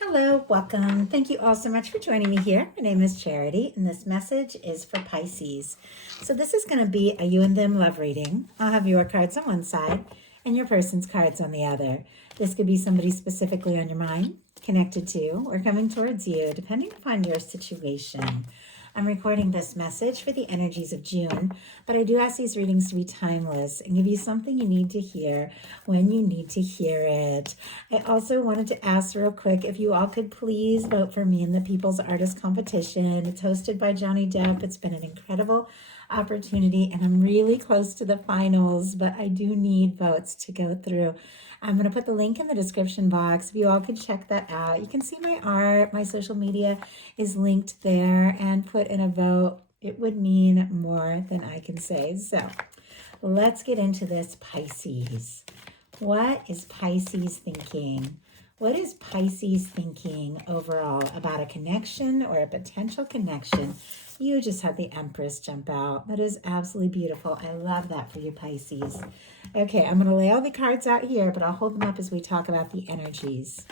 Hello, welcome. Thank you all so much for joining me here. My name is Charity, and this message is for Pisces. So this is going to be a you and them love reading. I'll have your cards on one side and your person's cards on the other. This could be somebody specifically on your mind, connected to, or coming towards you, depending upon your situation. I'm recording this message for the energies of June, but I do ask these readings to be timeless and give you something you need to hear when you need to hear it. I also wanted to ask real quick if you all could please vote for me in the People's Artist Competition. It's hosted by Johnny Depp. It's been an incredible opportunity, and I'm really close to the finals, but I do need votes to go through. I'm going to put the link in the description box. If you all could check that out. You can see my art. My social media is linked there, and put in a vote. It would mean more than I can say. So let's get into this, Pisces. What is Pisces thinking? What is Pisces thinking overall about a connection or a potential connection? You just had the Empress jump out. That is absolutely beautiful. I love that for you, Pisces. Okay, I'm going to lay all the cards out here, but I'll hold them up as we talk about the energies.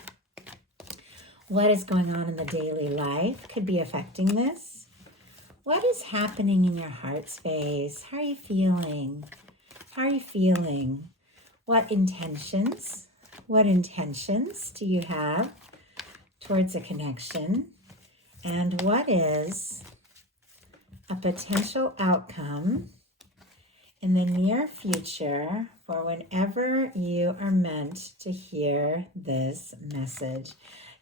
What is going on in the daily life could be affecting this. What is happening in your heart space? How are you feeling? How are you feeling? What intentions do you have towards a connection? And what is a potential outcome in the near future for whenever you are meant to hear this message?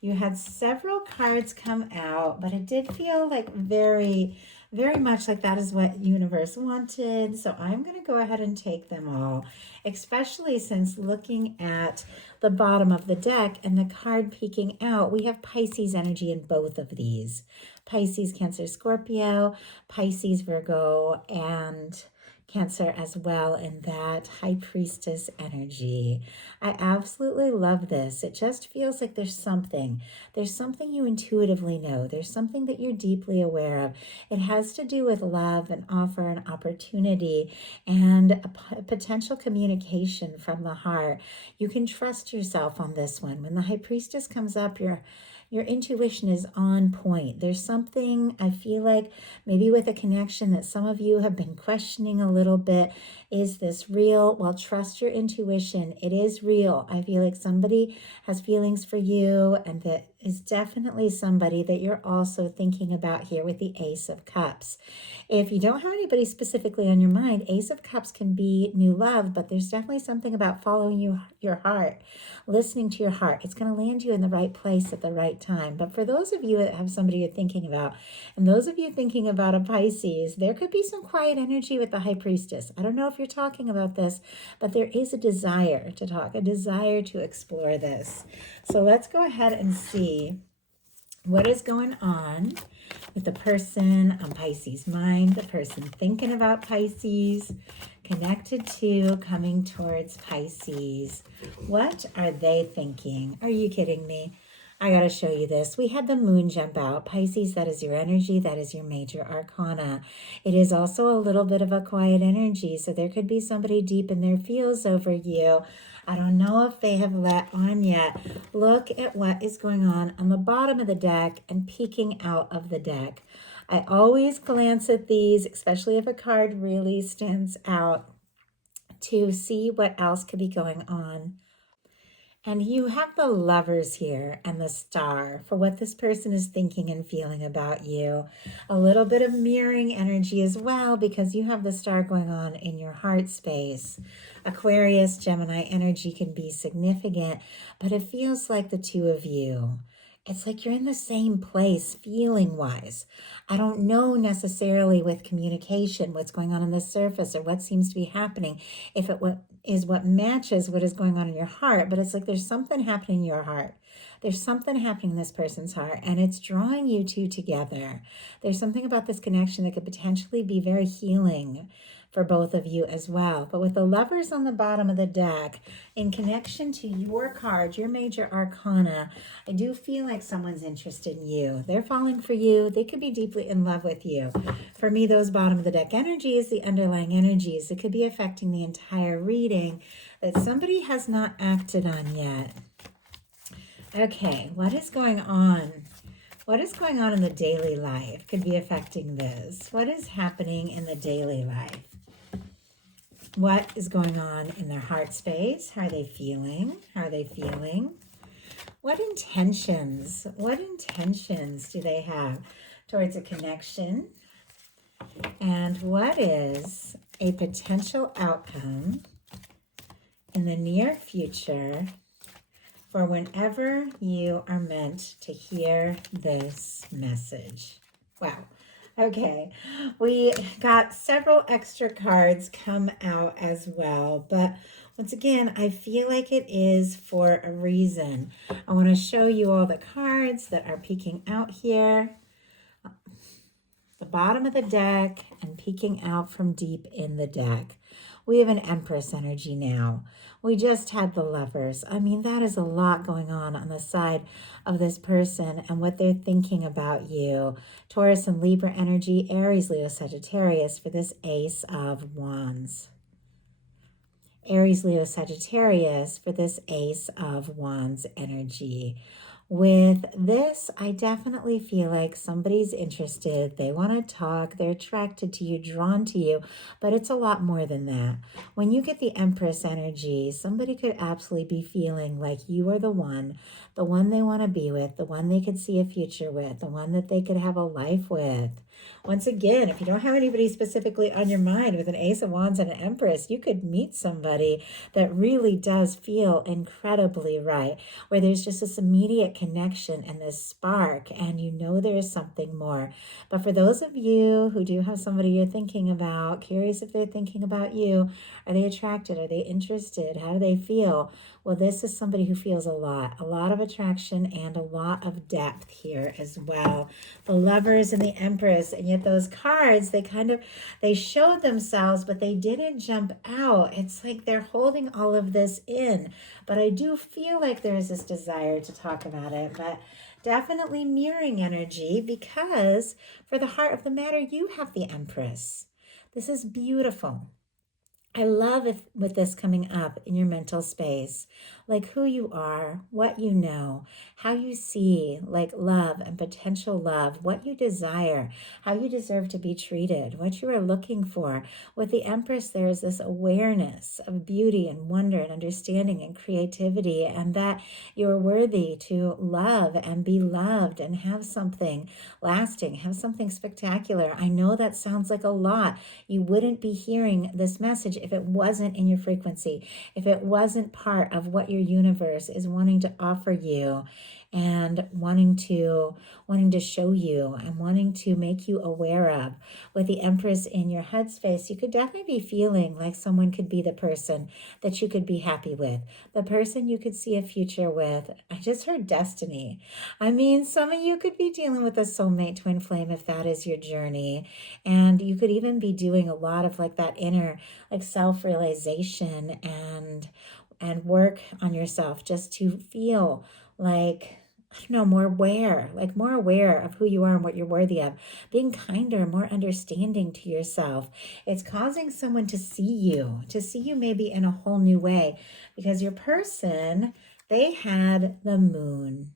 You had several cards come out, but it did feel like very much like that is what universe wanted. So I'm going to go ahead and take them all, especially since looking at the bottom of the deck and the card peeking out, we have Pisces energy in both of these. Pisces, Cancer, Scorpio, Pisces, Virgo, and Cancer as well in that High Priestess energy. I absolutely love this. It just feels like there's something you intuitively know. There's something that you're deeply aware of. It has to do with love and offer and opportunity and a potential communication from the heart. You can trust yourself on this one. When the High Priestess comes up, your intuition is on point. There's something, I feel like, maybe with a connection that some of you have been questioning a little bit. Is this real? Well, trust your intuition. It is real. I feel like somebody has feelings for you, and that is definitely somebody that you're also thinking about here with the Ace of Cups. If you don't have anybody specifically on your mind, Ace of Cups can be new love, but there's definitely something about following your heart, listening to your heart. It's going to land you in the right place at the right time. But for those of you that have somebody you're thinking about, and those of you thinking about a Pisces, there could be some quiet energy with the High Priestess. I don't know if you're talking about this, but there is a desire to talk, a desire to explore this. So let's go ahead and see what is going on with the person on Pisces' mind, the person thinking about Pisces, connected to, coming towards Pisces. What are they thinking? Are you kidding me? I got to show you this. We had the moon jump out. Pisces, that is your energy. That is your major arcana. It is also a little bit of a quiet energy. So there could be somebody deep in their feels over you. I don't know if they have let on yet. Look at what is going on the bottom of the deck and peeking out of the deck. I always glance at these, especially if a card really stands out, to see what else could be going on. And you have the Lovers here and the Star for what this person is thinking and feeling about you. A little bit of mirroring energy as well, because you have the Star going on in your heart space. Aquarius, Gemini energy can be significant, but it feels like the two of you, it's like you're in the same place feeling wise. I don't know necessarily with communication what's going on the surface or what seems to be happening, if it is what matches what is going on in your heart, but it's like there's something happening in your heart. There's something happening in this person's heart, and it's drawing you two together. There's something about this connection that could potentially be very healing for both of you as well. But with the Lovers on the bottom of the deck, in connection to your card, your major arcana, I do feel like someone's interested in you. They're falling for you. They could be deeply in love with you. For me, those bottom of the deck energies, the underlying energies, it could be affecting the entire reading that somebody has not acted on yet. Okay, what is going on? What is going on in the daily life could be affecting this? What is happening in the daily life? What is going on in their heart space? How are they feeling? How are they feeling? What intentions do they have towards a connection? And what is a potential outcome in the near future for whenever you are meant to hear this message? Wow. Okay, we got several extra cards come out as well, but once again, I feel like it is for a reason. I want to show you all the cards that are peeking out here, the bottom of the deck, and peeking out from deep in the deck. We have an Empress energy now. We just had the Lovers. I mean, that is a lot going on the side of this person and what they're thinking about you. Taurus and Libra energy, Aries, Leo, Sagittarius for this Ace of Wands. Aries, Leo, Sagittarius for this Ace of Wands energy. With this, I definitely feel like somebody's interested. They want to talk. They're attracted to you, drawn to you, but it's a lot more than that. When you get the Empress energy, somebody could absolutely be feeling like you are the one they want to be with, the one they could see a future with, the one that they could have a life with. Once again, if you don't have anybody specifically on your mind with an Ace of Wands and an Empress, you could meet somebody that really does feel incredibly right, where there's just this immediate connection and this spark, and you know there is something more. But for those of you who do have somebody you're thinking about, curious if they're thinking about you, are they attracted? Are they interested? How do they feel? Well, this is somebody who feels a lot of attraction and a lot of depth here as well. The Lovers and the Empress, and yet those cards, they showed themselves, but they didn't jump out. It's like they're holding all of this in, but I do feel like there is this desire to talk about it, but definitely mirroring energy, because for the heart of the matter, you have the Empress. This is beautiful. I love with this coming up in your mental space, like who you are, what you know, how you see like love and potential love, what you desire, how you deserve to be treated, what you are looking for. With the Empress, there is this awareness of beauty and wonder and understanding and creativity, and that you're worthy to love and be loved and have something lasting, have something spectacular. I know that sounds like a lot. You wouldn't be hearing this message if it wasn't in your frequency, if it wasn't part of what your universe is wanting to offer you and wanting to show you and wanting to make you aware of. With the Empress in your headspace, you could definitely be feeling like someone could be the person that you could be happy with, the person you could see a future with. I just heard destiny. I mean, some of you could be dealing with a soulmate twin flame if that is your journey, and you could even be doing a lot of like that inner like self-realization and work on yourself just to feel like, I don't know, more aware of who you are and what you're worthy of, being kinder, more understanding to yourself. It's causing someone to see you maybe in a whole new way, because your person, they had the moon.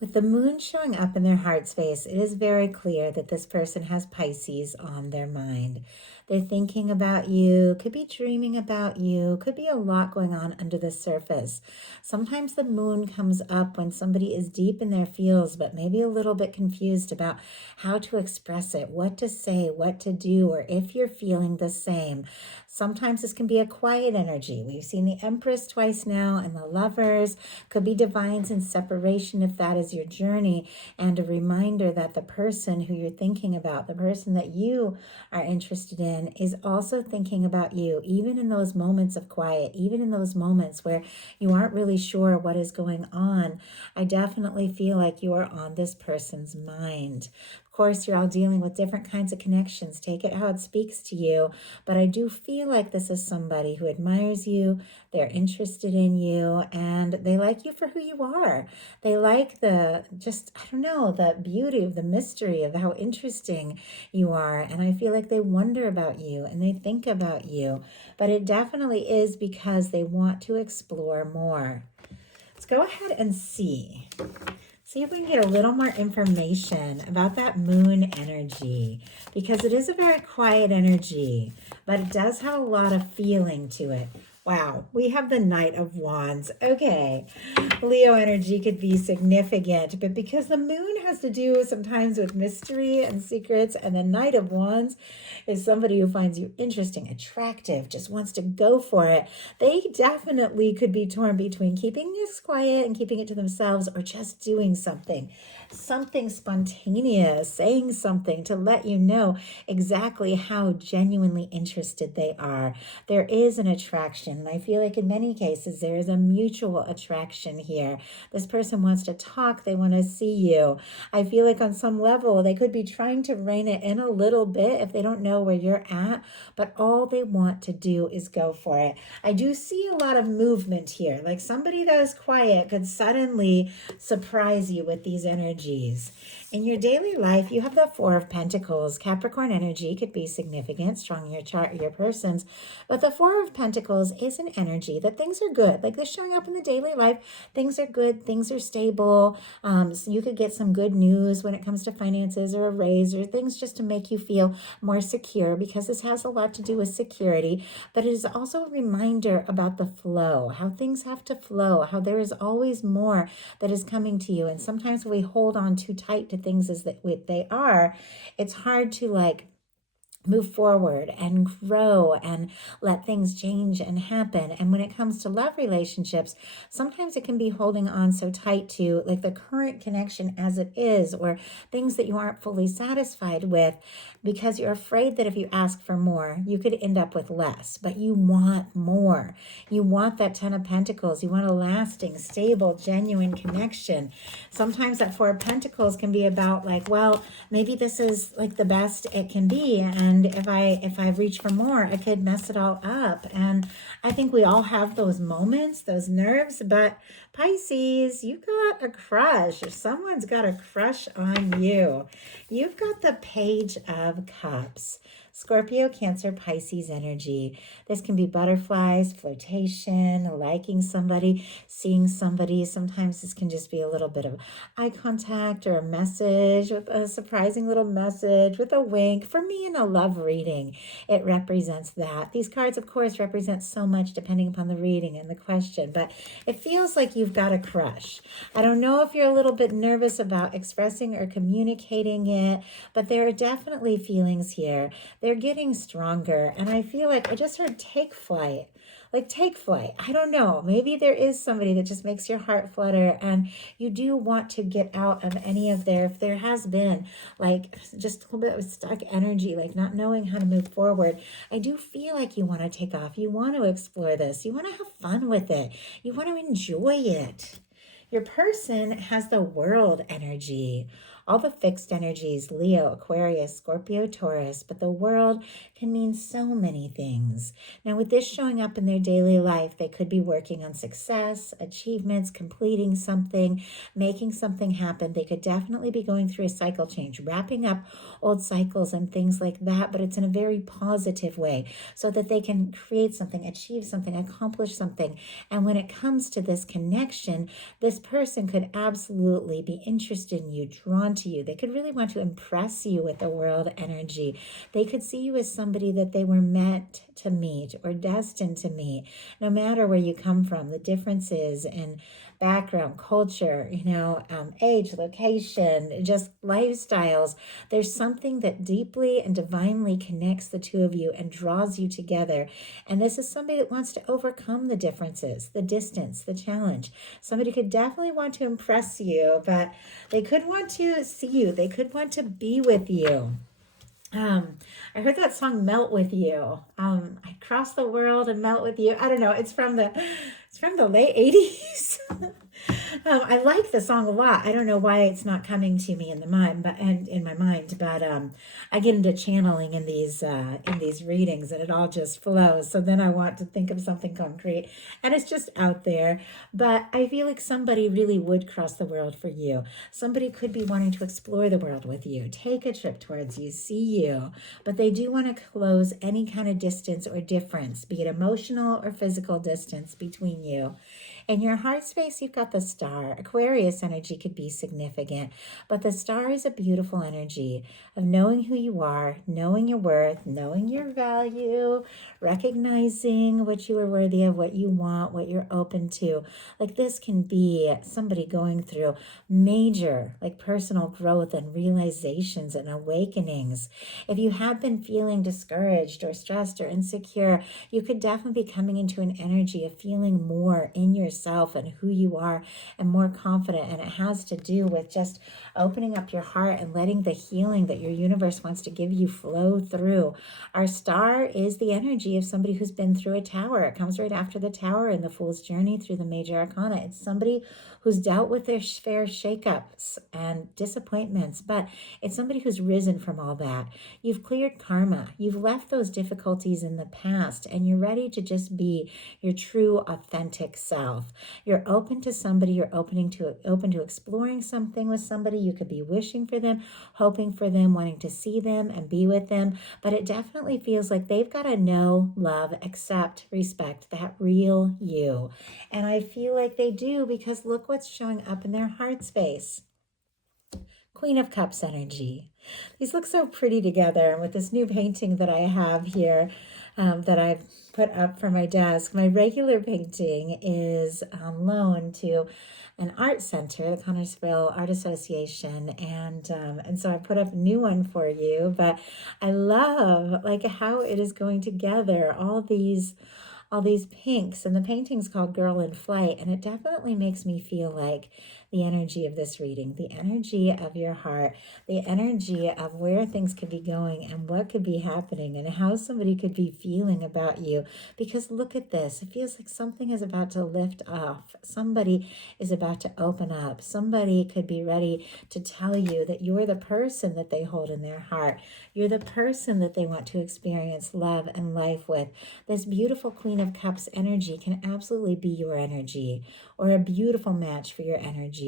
With the moon showing up in their heart space, it is very clear that this person has Pisces on their mind. They're thinking about you, could be dreaming about you, could be a lot going on under the surface. Sometimes the moon comes up when somebody is deep in their feels, but maybe a little bit confused about how to express it, what to say, what to do, or if you're feeling the same. Sometimes this can be a quiet energy. We've seen the Empress twice now, and the Lovers. Could be divines in separation if that is your journey, and a reminder that the person who you're thinking about, the person that you are interested in, is also thinking about you, even in those moments of quiet, even in those moments where you aren't really sure what is going on. I definitely feel like you are on this person's mind. Of course, you're all dealing with different kinds of connections. Take it how it speaks to you. But I do feel like this is somebody who admires you, they're interested in you, and they like you for who you are. They like the beauty of the mystery of how interesting you are. And I feel like they wonder about you and they think about you. But it definitely is because they want to explore more. Let's go ahead and see. See if we can get a little more information about that moon energy, because it is a very quiet energy, but it does have a lot of feeling to it. Wow, we have the Knight of Wands. Okay, Leo energy could be significant, but because the moon has to do sometimes with mystery and secrets, and the Knight of Wands is somebody who finds you interesting, attractive, just wants to go for it, they definitely could be torn between keeping this quiet and keeping it to themselves, or just doing something spontaneous, saying something to let you know exactly how genuinely interested they are. There is an attraction, and I feel like in many cases there is a mutual attraction here. This person wants to talk, they want to see you. I feel like on some level they could be trying to rein it in a little bit if they don't know where you're at, but all they want to do is go for it. I do see a lot of movement here, like somebody that is quiet could suddenly surprise you with these energies. In your daily life, you have the Four of Pentacles. Capricorn energy could be significant, strong in your chart, your person's. But the Four of Pentacles is an energy that things are good. Like this showing up in the daily life, things are good, things are stable. So you could get some good news when it comes to finances or a raise or things just to make you feel more secure, because this has a lot to do with security. But it is also a reminder about the flow, how things have to flow, how there is always more that is coming to you. And sometimes we hold on too tight to things as they are. It's hard to move forward and grow and let things change and happen. And when it comes to love relationships, sometimes it can be holding on so tight to like the current connection as it is, or things that you aren't fully satisfied with, because you're afraid that if you ask for more, you could end up with less. But you want more. You want that Ten of Pentacles. You want a lasting, stable, genuine connection. Sometimes that Four of Pentacles can be about like, well, maybe this is like the best it can be, and if I reach for more, I could mess it all up. And I think we all have those moments, those nerves. But Pisces, you got a crush, or someone's got a crush on you. You've got the Page of Cups. Scorpio, Cancer, Pisces energy. This can be butterflies, flirtation, liking somebody, seeing somebody. Sometimes this can just be a little bit of eye contact or a message, with a surprising little message with a wink. For me, in a love reading, it represents that. These cards, of course, represent so much depending upon the reading and the question, but it feels like you've got a crush. I don't know if you're a little bit nervous about expressing or communicating it, but there are definitely feelings here. They're getting stronger, and I feel like I just heard take flight. Like take flight. I don't know. Maybe there is somebody that just makes your heart flutter, and you do want to get out of any of if there has been like just a little bit of stuck energy, like not knowing how to move forward. I do feel like you want to take off. You want to explore this. You want to have fun with it. You want to enjoy it. Your person has the World energy. All the fixed energies, Leo, Aquarius, Scorpio, Taurus, but the World can mean so many things. Now, with this showing up in their daily life, they could be working on success, achievements, completing something, making something happen. They could definitely be going through a cycle change, wrapping up old cycles and things like that, but it's in a very positive way so that they can create something, achieve something, accomplish something. And when it comes to this connection, this person could absolutely be interested in you, drawn to you. They could really want to impress you with the World energy. They could see you as somebody that they were meant to meet or destined to meet, no matter where you come from. The differences in background, culture, age, location, just lifestyles. There's something that deeply and divinely connects the two of you and draws you together. And this is somebody that wants to overcome the differences, the distance, the challenge. Somebody could definitely want to impress you, but they could want to see you. They could want to be with you. I heard that song "Melt with You." I cross the world and melt with you. I don't know. It's from the late 80s. I like the song a lot. I don't know why it's not coming to me in my mind, but I get into channeling in these readings, and it all just flows. So then I want to think of something concrete, and it's just out there. But I feel like somebody really would cross the world for you. Somebody could be wanting to explore the world with you, take a trip towards you, see you, but they do want to close any kind of distance or difference, be it emotional or physical distance between you. In your heart space, you've got the star. Aquarius energy could be significant, but the star is a beautiful energy of knowing who you are, knowing your worth, knowing your value, recognizing what you are worthy of, what you want, what you're open to. Like this can be somebody going through major like personal growth and realizations and awakenings. If you have been feeling discouraged or stressed or insecure, you could definitely be coming into an energy of feeling more in yourself and who you are and more confident. And it has to do with just opening up your heart and letting the healing that your universe wants to give you flow through. Our star is the energy of somebody who's been through a tower. It comes right after the tower in the Fool's Journey through the major arcana. It's somebody who's dealt with their fair shakeups and disappointments, but it's somebody who's risen from all that. You've cleared karma. You've left those difficulties in the past, and you're ready to just be your true, authentic self. You're open to somebody. You're open to exploring something with somebody. You could be wishing for them, hoping for them, wanting to see them and be with them, but it definitely feels like they've got to know, love, accept, respect that real you. And I feel like they do because look what's showing up in their heart space. Queen of Cups energy. These look so pretty together. And with this new painting that I have here that I've put up for my desk, my regular painting is on loan to an art center, the Connersville Art Association, and so I put up a new one for you. But I love like how it is going together, all these pinks, and the painting's called Girl in Flight, and it definitely makes me feel like the energy of this reading, the energy of your heart, the energy of where things could be going and what could be happening and how somebody could be feeling about you. Because look at this, it feels like something is about to lift off. Somebody is about to open up. Somebody could be ready to tell you that you're the person that they hold in their heart. You're the person that they want to experience love and life with. This beautiful Queen of Cups energy can absolutely be your energy or a beautiful match for your energy.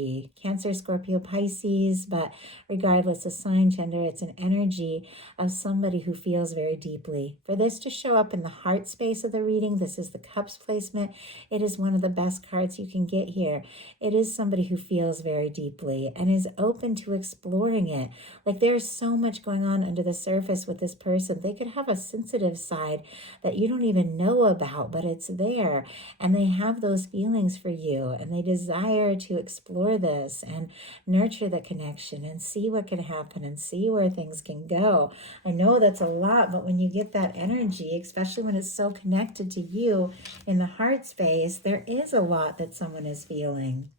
Cancer, Scorpio, Pisces, but regardless of sign, gender, it's an energy of somebody who feels very deeply. For this to show up in the heart space of the reading, this is the Cups placement. It is one of the best cards you can get here. It is somebody who feels very deeply and is open to exploring it. Like there's so much going on under the surface with this person. They could have a sensitive side that you don't even know about, but it's there. And they have those feelings for you and they desire to explore this and nurture the connection and see what can happen and see where things can go. I know that's a lot, but when you get that energy, especially when it's so connected to you in the heart space, there is a lot that someone is feeling.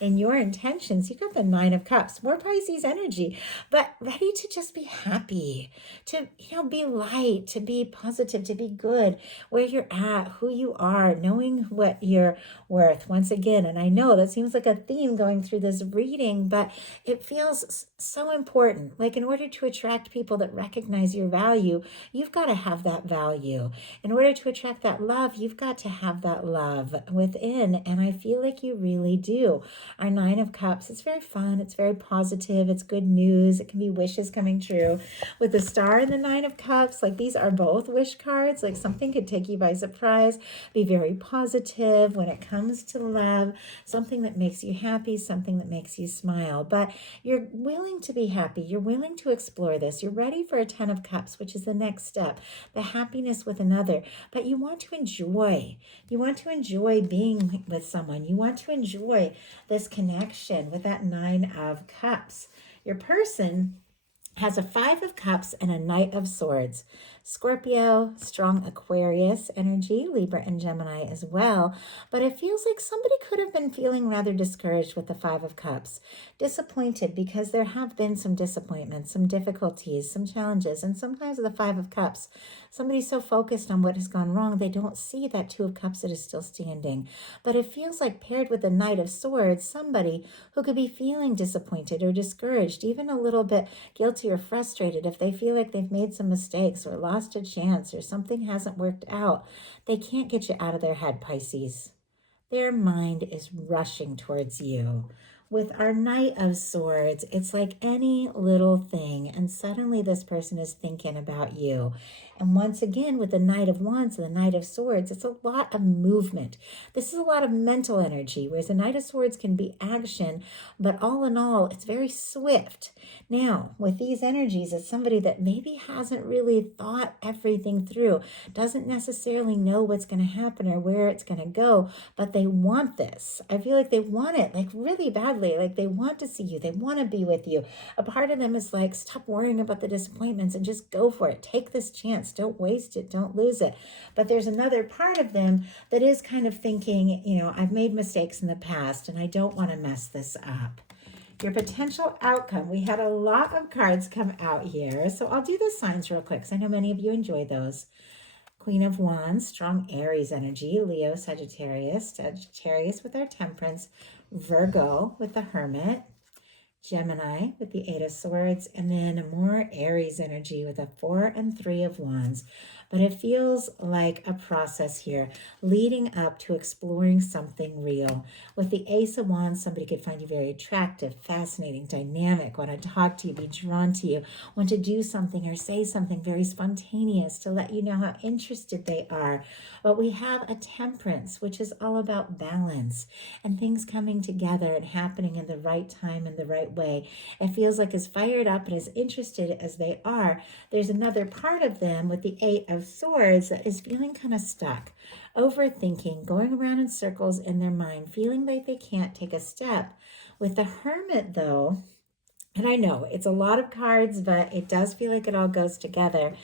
In your intentions, you got the Nine of Cups, more Pisces energy, but ready to just be happy, to be light, to be positive, to be good, where you're at, who you are, knowing what you're worth once again. And I know that seems like a theme going through this reading, but it feels so important. Like in order to attract people that recognize your value, you've got to have that value. In order to attract that love, you've got to have that love within. And I feel like you really do. Our Nine of Cups, it's very fun, it's very positive, it's good news, it can be wishes coming true. With the Star and the Nine of Cups, like these are both wish cards, like something could take you by surprise, be very positive when it comes to love, something that makes you happy, something that makes you smile. But you're willing to be happy, you're willing to explore this, you're ready for a Ten of Cups, which is the next step, the happiness with another. But you want to enjoy being with someone, you want to enjoy this connection with that Nine of Cups. Your person has a Five of Cups and a Knight of Swords. Scorpio, strong Aquarius energy, Libra and Gemini as well. But it feels like somebody could have been feeling rather discouraged with the Five of Cups. Disappointed because there have been some disappointments, some difficulties, some challenges. And sometimes with the Five of Cups, somebody's so focused on what has gone wrong, they don't see that Two of Cups that is still standing. But it feels like paired with the Knight of Swords, somebody who could be feeling disappointed or discouraged, even a little bit guilty or frustrated if they feel like they've made some mistakes or lost a chance or something hasn't worked out. They can't get you out of their head, Pisces. Their mind is rushing towards you. With our Knight of Swords, it's like any little thing, and suddenly this person is thinking about you. And once again, with the Knight of Wands and the Knight of Swords, it's a lot of movement. This is a lot of mental energy, whereas the Knight of Swords can be action, but all in all, it's very swift. Now, with these energies, it's somebody that maybe hasn't really thought everything through, doesn't necessarily know what's going to happen or where it's going to go, but they want this. I feel like they want it, like really badly. Like they want to see you. They want to be with you. A part of them is like, stop worrying about the disappointments and just go for it. Take this chance. Don't waste it. Don't lose it. But there's another part of them that is kind of thinking, I've made mistakes in the past and I don't want to mess this up. Your potential outcome. We had a lot of cards come out here. So I'll do the signs real quick because I know many of you enjoy those. Queen of Wands, strong Aries energy, Leo, Sagittarius with our Temperance, Virgo with the Hermit, Gemini with the Eight of Swords, and then more Aries energy with a 4 and 3 of Wands. But it feels like a process here leading up to exploring something real. With the Ace of Wands, somebody could find you very attractive, fascinating, dynamic, want to talk to you, be drawn to you, want to do something or say something very spontaneous to let you know how interested they are. But we have a Temperance, which is all about balance and things coming together and happening in the right time and the right way. It feels like as fired up and as interested as they are, there's another part of them with the Eight of Swords that is feeling kind of stuck, overthinking, going around in circles in their mind, feeling like they can't take a step. With the Hermit, though, and I know it's a lot of cards, but it does feel like it all goes together.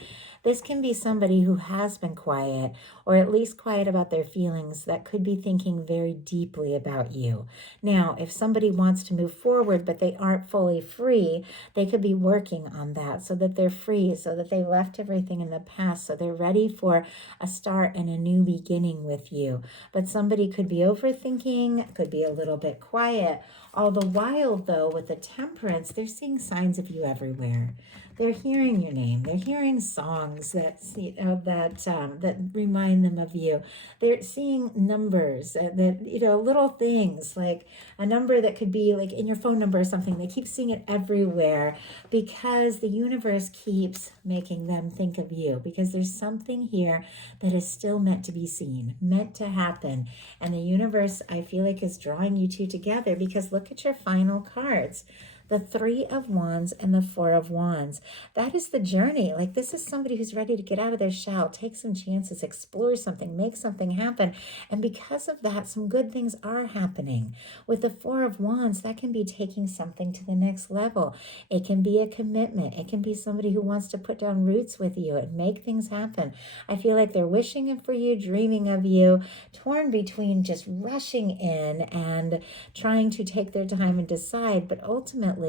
This can be somebody who has been quiet, or at least quiet about their feelings, that could be thinking very deeply about you. Now, if somebody wants to move forward, but they aren't fully free, they could be working on that so that they're free, so that they left everything in the past, so they're ready for a start and a new beginning with you. But somebody could be overthinking, could be a little bit quiet. All the while, though, with the Temperance, they're seeing signs of you everywhere. They're hearing your name. They're hearing songs that that remind them of you. They're seeing numbers little things like a number that could be like in your phone number or something. They keep seeing it everywhere because the universe keeps making them think of you, because there's something here that is still meant to be seen, meant to happen. And the universe, I feel like, is drawing you two together, because look at your final cards. The 3 of Wands and the 4 of Wands. That is the journey. Like, this is somebody who's ready to get out of their shell, take some chances, explore something, make something happen. And because of that, some good things are happening. With the 4 of Wands, that can be taking something to the next level. It can be a commitment. It can be somebody who wants to put down roots with you and make things happen. I feel like they're wishing it for you, dreaming of you, torn between just rushing in and trying to take their time and decide, but ultimately,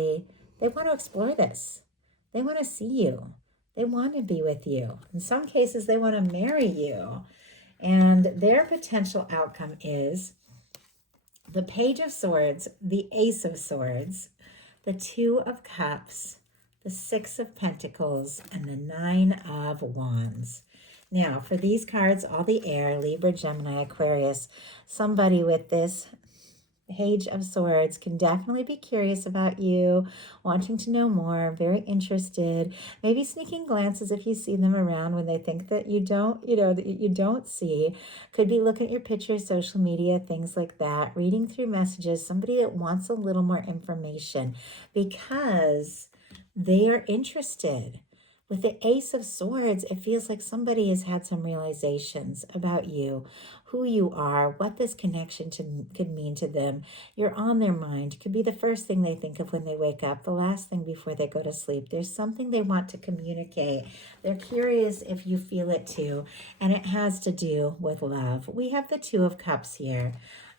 they want to explore this. They want to see you. They want to be with you. In some cases, they want to marry you. And their potential outcome is the Page of Swords, the Ace of Swords, the 2 of Cups, the 6 of Pentacles, and the 9 of Wands. Now, for these cards, all the air, Libra, Gemini, Aquarius, somebody with this Page of Swords can definitely be curious about you, wanting to know more, very interested, maybe sneaking glances if you see them around when they think that you don't, that you don't see. Could be looking at your pictures, social media, things like that, reading through messages, somebody that wants a little more information because they are interested. With the Ace of Swords, it feels like somebody has had some realizations about you, who you are, what this connection could mean to them. You're on their mind. It could be the first thing they think of when they wake up, the last thing before they go to sleep. There's something they want to communicate. They're curious if you feel it too, and it has to do with love. We have the 2 of Cups here.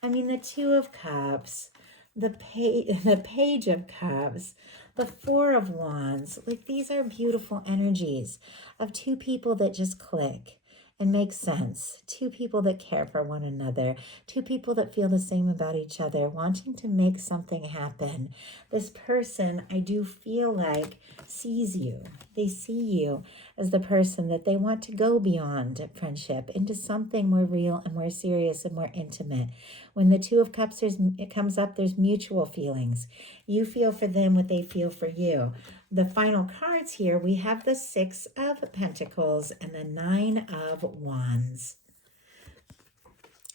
I mean, the 2 of Cups, the Page of Cups, the 4 of Wands. Like, these are beautiful energies of two people that just click and make sense. Two people that care for one another. Two people that feel the same about each other, wanting to make something happen. This person, I do feel like, sees you. They see you as the person that they want to go beyond friendship into something more real and more serious and more intimate. When the Two of Cups it comes up, there's mutual feelings. You feel for them what they feel for you. The final cards here, we have the Six of Pentacles and the Nine of Wands.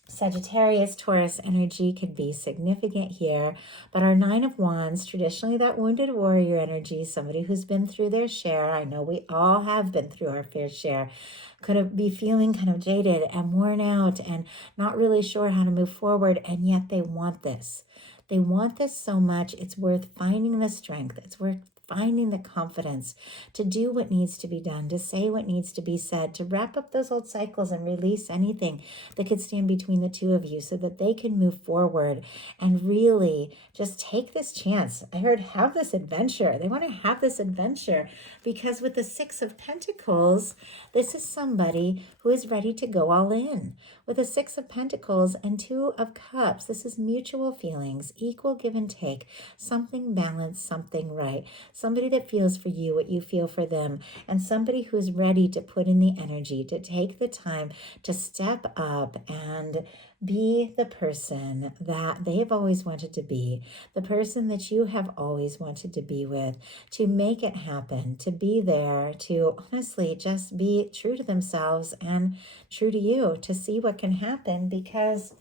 Sagittarius, Taurus energy could be significant here, but our Nine of Wands, traditionally that wounded warrior energy, somebody who's been through their share. I know we all have been through our fair share. Could be feeling kind of jaded and worn out and not really sure how to move forward, and yet they want this. They want this so much, it's worth finding the strength. It's worth finding the confidence to do what needs to be done, to say what needs to be said, to wrap up those old cycles and release anything that could stand between the two of you so that they can move forward and really just take this chance. I heard have this adventure. They want to have this adventure because with the Six of Pentacles, this is somebody who is ready to go all in. With the Six of Pentacles and Two of Cups, this is mutual feelings, equal give and take, something balanced, something right. Somebody that feels for you what you feel for them, and somebody who's ready to put in the energy, to take the time to step up and be the person that they've always wanted to be, the person that you have always wanted to be with, to make it happen, to be there, to honestly just be true to themselves and true to you, to see what can happen. Because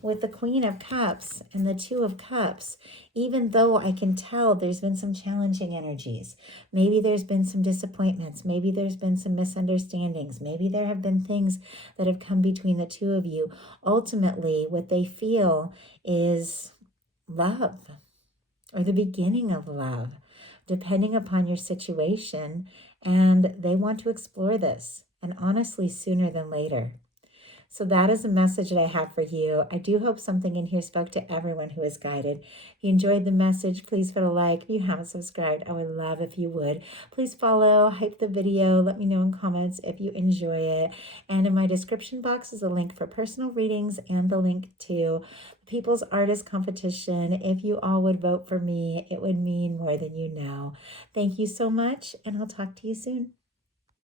with the Queen of Cups and the Two of Cups, even though I can tell there's been some challenging energies, maybe there's been some disappointments, maybe there's been some misunderstandings, maybe there have been things that have come between the two of you, ultimately what they feel is love or the beginning of love, depending upon your situation, and they want to explore this, and honestly, sooner than later. So that is a message that I have for you. I do hope something in here spoke to everyone who is guided. If you enjoyed the message, please put a like. If you haven't subscribed, I would love if you would. Please follow, hype the video, let me know in comments if you enjoy it. And in my description box is a link for personal readings and the link to People's Artist Competition. If you all would vote for me, it would mean more than you know. Thank you so much, and I'll talk to you soon.